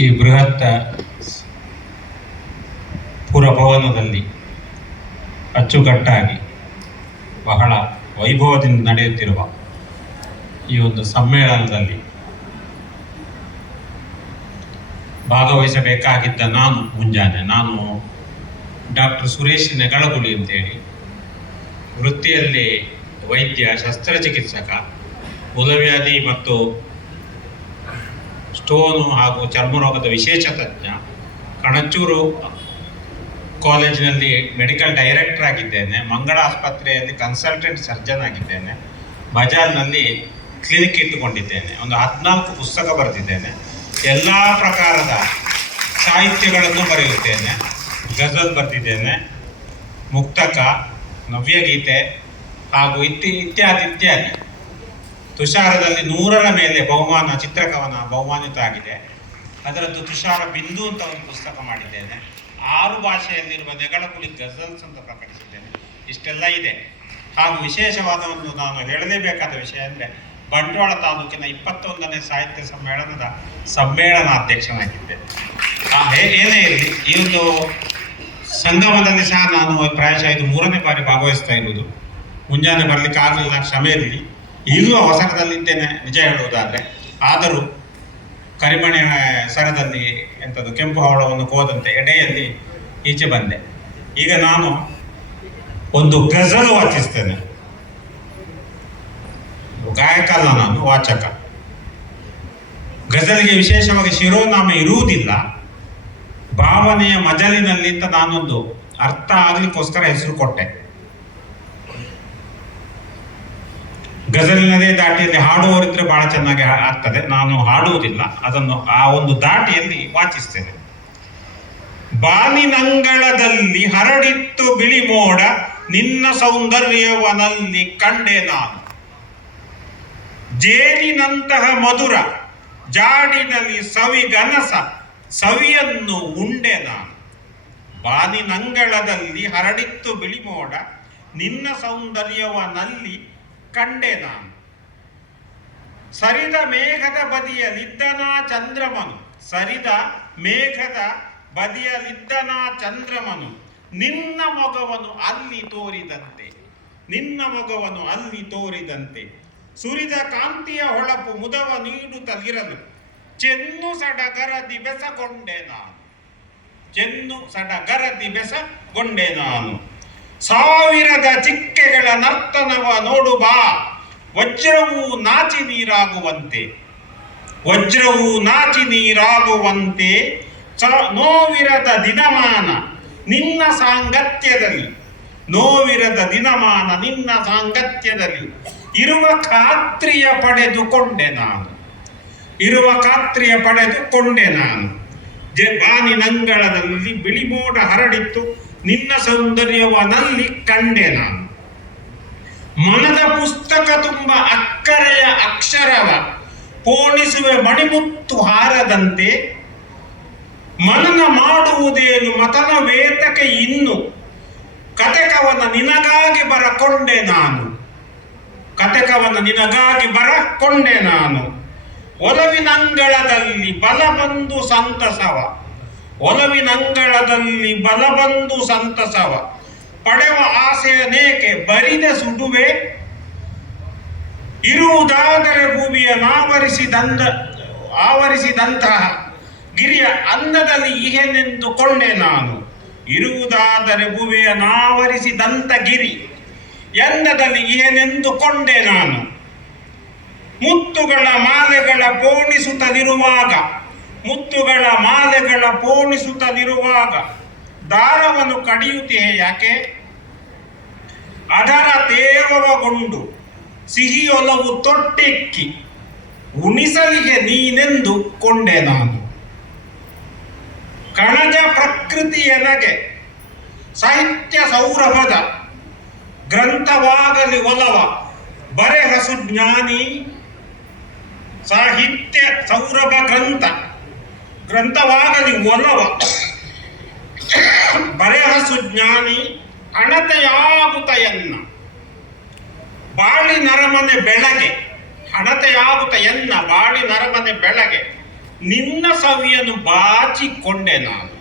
ಈ ಬೃಹತ್ ಪುರಭವನದಲ್ಲಿ ಅಚ್ಚುಕಟ್ಟಾಗಿ ಬಹಳ ವೈಭವದಿಂದ ನಡೆಯುತ್ತಿರುವ ಈ ಒಂದು ಸಮ್ಮೇಳನದಲ್ಲಿ ಭಾಗವಹಿಸಬೇಕಾಗಿದ್ದ ನಾನು ಡಾಕ್ಟರ್ ಸುರೇಶ್ ನೆಗಳಗುಳಿ ಅಂತೇಳಿ ವೃತ್ತಿಯಲ್ಲಿ ವೈದ್ಯ, ಶಸ್ತ್ರಚಿಕಿತ್ಸಕ, ಮೂಲವ್ಯಾಧಿ ಮತ್ತು ಸ್ಟೋನು ಹಾಗೂ ಚರ್ಮರೋಗದ ವಿಶೇಷ ತಜ್ಞ, ಕಣಚೂರು ಕಾಲೇಜಿನಲ್ಲಿ ಮೆಡಿಕಲ್ ಡೈರೆಕ್ಟರ್ ಆಗಿದ್ದೇನೆ, ಮಂಗಳ ಆಸ್ಪತ್ರೆಯಲ್ಲಿ ಕನ್ಸಲ್ಟೆಂಟ್ ಸರ್ಜನ್ ಆಗಿದ್ದೇನೆ, ಬಜಾಜ್ನಲ್ಲಿ ಕ್ಲಿನಿಕ್ ಇಟ್ಟುಕೊಂಡಿದ್ದೇನೆ, ಒಂದು 14 ಪುಸ್ತಕ ಬರೆದಿದ್ದೇನೆ, ಎಲ್ಲ ಪ್ರಕಾರದ ಸಾಹಿತ್ಯಗಳನ್ನು ಬರೆಯುತ್ತೇನೆ, ಗಜಲ್ ಬರೆದಿದ್ದೇನೆ, ಮುಕ್ತಕ, ನವ್ಯಗೀತೆ ಹಾಗೂ ಇತ್ಯಾದಿ. ತುಷಾರದಲ್ಲಿ 100ರ ಮೇಲೆ ಬಹುಮಾನ, ಚಿತ್ರಕವನ ಬಹುಮಾನಿತ ಆಗಿದೆ. ಅದರದ್ದು ತುಷಾರ ಬಿಂದು ಅಂತ ಒಂದು ಪುಸ್ತಕ ಮಾಡಿದ್ದೇನೆ. 6 ಭಾಷೆಯಲ್ಲಿರುವ ನೆಗಳಗುಳಿ ಗಜಲ್ಸ್ ಅಂತ ಪ್ರಕಟಿಸಿದ್ದೇನೆ. ಇಷ್ಟೆಲ್ಲ ಇದೆ. ಹಾಗೂ ವಿಶೇಷವಾದ ಒಂದು ನಾನು ಹೇಳಲೇಬೇಕಾದ ವಿಷಯ ಅಂದರೆ, ಬಂಟ್ವಾಳ ತಾಲೂಕಿನ 21ನೇ ಸಾಹಿತ್ಯ ಸಮ್ಮೇಳನದ ಸಮ್ಮೇಳನಾಧ್ಯಕ್ಷನಾಗಿದ್ದೇನೆ. ಏನೇ ಇರಲಿ, ಈ ಒಂದು ಸಂಗಮದಲ್ಲಿ ಸಹ ನಾನು ಪ್ರಾಯಶಃ ಇದು 3ನೇ ಬಾರಿ ಭಾಗವಹಿಸ್ತಾ ಇರುವುದು. ಮುಂಜಾನೆ ಬರಲಿಕ್ಕೆ ಆಗಲಿಲ್ಲ, ಕ್ಷಮೆ ಇರಲಿ. ಈಗಲೂ ಅವಸರದಲ್ಲಿದ್ದೇನೆ ನಿಜ ಹೇಳುವುದಾದರೆ. ಆದರೂ ಕರಿಮಣೆ ಸರದಲ್ಲಿ ಎಂಥದ್ದು ಕೆಂಪು ಹವಳವನ್ನು ಕೋದಂತೆ ಎಡೆಯಲ್ಲಿ ಈಚೆ ಬಂದೆ. ಈಗ ನಾನು ಒಂದು ಗಜಲ್ ವಾಚಿಸ್ತೇನೆ. ಗಾಯಕ ಅಲ್ಲ, ನಾನು ವಾಚಕ. ಗಜಲ್ಗೆ ವಿಶೇಷವಾಗಿ ಶಿರೋನಾಮ ಇರುವುದಿಲ್ಲ. ಭಾವನೆಯ ಮಜಲಿನಲ್ಲಿ ಅಂತ ನಾನೊಂದು ಅರ್ಥ ಆಗ್ಲಿಕ್ಕೋಸ್ಕರ ಹೆಸರು ಕೊಟ್ಟೆ. ಗಜಲಿನದೇ ದಾಟಿಯಲ್ಲಿ ಹಾಡುವವರಿದ್ರೆ ಬಹಳ ಚೆನ್ನಾಗಿ ಆಗ್ತದೆ. ನಾನು ಹಾಡುವುದಿಲ್ಲ, ಅದನ್ನು ಆ ಒಂದು ದಾಟಿಯಲ್ಲಿ ವಾಚಿಸ್ತೇನೆ. ಬಾನಿನಂಗಳದಲ್ಲಿ ಹರಡಿತ್ತು ಬಿಳಿ ಮೋಡ, ನಿನ್ನ ಸೌಂದರ್ಯವನಲ್ಲಿ ಕಂಡೆ ನಾನು. ಜೇನಿನಂತಹ ಮಧುರ ಜಾಡಿನಲ್ಲಿ ಸವಿಗನಸ ಸವಿಯನ್ನು ಉಂಡೆ ನಾನು. ಬಾನಿನಂಗಳದಲ್ಲಿ ಹರಡಿತ್ತು ಬಿಳಿ ಮೋಡ, ನಿನ್ನ ಸೌಂದರ್ಯವನಲ್ಲಿ ಕಂಡೆ ನಾನು. ಸರಿದ ಮೇಘದ ಬದಿಯಲಿದ್ದನಾ ಚಂದ್ರಮನು, ಸರಿದ ಮೇಘದ ಬದಿಯಲಿದ್ದನಾ ಚಂದ್ರಮನು, ನಿನ್ನ ಮೊಗವನ್ನು ಅಲ್ಲಿ ತೋರಿದಂತೆ, ನಿನ್ನ ಮೊಗವನ್ನು ಅಲ್ಲಿ ತೋರಿದಂತೆ. ಸುರಿದ ಕಾಂತಿಯ ಹೊಳಪು ಮುದವ ನೀಡುತ್ತಲಿರಲು, ಚೆನ್ನು ಸಡಗರದಿ ಬೆಸಗೊಂಡೆ ನಾನು, ಚೆನ್ನು ಸಡಗರದಿ ಬೆಸಗೊಂಡೆ ನಾನು. ಸಾವಿರದ ಚಿಕ್ಕೆಗಳ ನರ್ತನವ ನೋಡು ಬಾ, ವಜ್ರವೂ ನಾಚಿ ನೀರಾಗುವಂತೆ, ವಜ್ರವೂ ನಾಚಿ ನೀರಾಗುವಂತೆ. ನೋವಿರದ ದಿನಮಾನ ನಿನ್ನ ಸಾಂಗತ್ಯದಲ್ಲಿ, ನೋವಿರದ ದಿನಮಾನ ನಿನ್ನ ಸಾಂಗತ್ಯದಲ್ಲಿ ಇರುವ ಖಾತ್ರಿಯ ಪಡೆದುಕೊಂಡೆ ನಾನು, ಇರುವ ಖಾತ್ರಿಯ ಪಡೆದುಕೊಂಡೆ ನಾನು. ಬಾನಿನಂಗಳದಲ್ಲಿ ಬಿಳಿ ಮೋಡ ಹರಡಿತ್ತು, ನಿನ್ನ ಸೌಂದರ್ಯವನಲ್ಲಿ ಕಂಡೆ ನಾನು. ಮನದ ಪುಸ್ತಕ ತುಂಬ ಅಕ್ಕರೆಯ ಅಕ್ಷರವ ಪೋಣಿಸುವೆ ಮಣಿಮುತ್ತು ಹಾರದಂತೆ. ಮನನ ಮಾಡುವುದೇನು ಮತನ ವೇತಕ್ಕೆ ಇನ್ನು, ಕತೆಕವನ ನಿನಗಾಗಿ ಬರಕೊಂಡೆ ನಾನು, ಕತೆಕವನ ನಿನಗಾಗಿ ಬರಕೊಂಡೆ ನಾನು. ಒಲವಿನಂಗಳದಲ್ಲಿ ಬಲ ಬಂದು ಸಂತಸವ, ಒಲವಿನಂಗಳದಲ್ಲಿ ಬಲ ಬಂದು ಸಂತಸವ ಪಡೆವ ಆಸೆಯನೇಕೆ ಬರಿದ ಸುಡುವೆ. ಇರುವುದಾದರೆ ಭೂಮಿಯ ಆವರಿಸಿದಂತಹ ಗಿರಿಯ ಅನ್ನದಲ್ಲಿ ಇಹೆನೆಂದುಕೊಂಡೆ ನಾನು. ಇರುವುದಾದರೆ ಭೂಮಿಯ ನಾವರಿಸಿದಂತ ಗಿರಿ ಎಂದದಲ್ಲಿ ಇಹೆನೆಂದುಕೊಂಡೆ ನಾನು. ಮುತ್ತುಗಳ ಮಾಲೆಗಳ ಪೋಣಿಸುತ್ತಲಿರುವಾಗ, ಮುತ್ತುಗಳ ಮಾಲೆಗಳ ಪೋಣಿಸುತ್ತಲಿರುವಾಗ ದಾರವನ್ನು ಕಡಿಯುತ್ತೀಯೇ ಯಾಕೆ. ಅದರ ತೇವಗೊಂಡು ಸಿಹಿಯೊಲವು ತೊಟ್ಟಿಕ್ಕಿ ಉಣಿಸಲಿಗೆ ನೀನೆಂದು ಕೊಂಡೆ ನಾನು. ಕಣಜ ಪ್ರಕೃತಿಯನಗೆ ಸಾಹಿತ್ಯ ಸೌರಭದ ಗ್ರಂಥವಾಗಲಿ ಒಲವ ಬರೆಹಸು ಜ್ಞಾನಿ. ಸಾಹಿತ್ಯ ಸೌರಭ ಗ್ರಂಥವಾಗಲಿ ಒಲವ ಬರೆಹಸು ಜ್ಞಾನಿ. ಅಣತೆಯಾಗುತ್ತ ಎನ್ನ ಬಾಳಿ ನರಮನೆ ಬೆಳಗ್ಗೆ, ಹಣತೆಯಾಗುತ್ತ ಎನ್ನ ಬಾಳಿ ನರಮನೆ ಬೆಳಗ್ಗೆ. ನಿನ್ನ ಸವಿಯನ್ನು ಬಾಚಿಕೊಂಡೆ ನಾನು.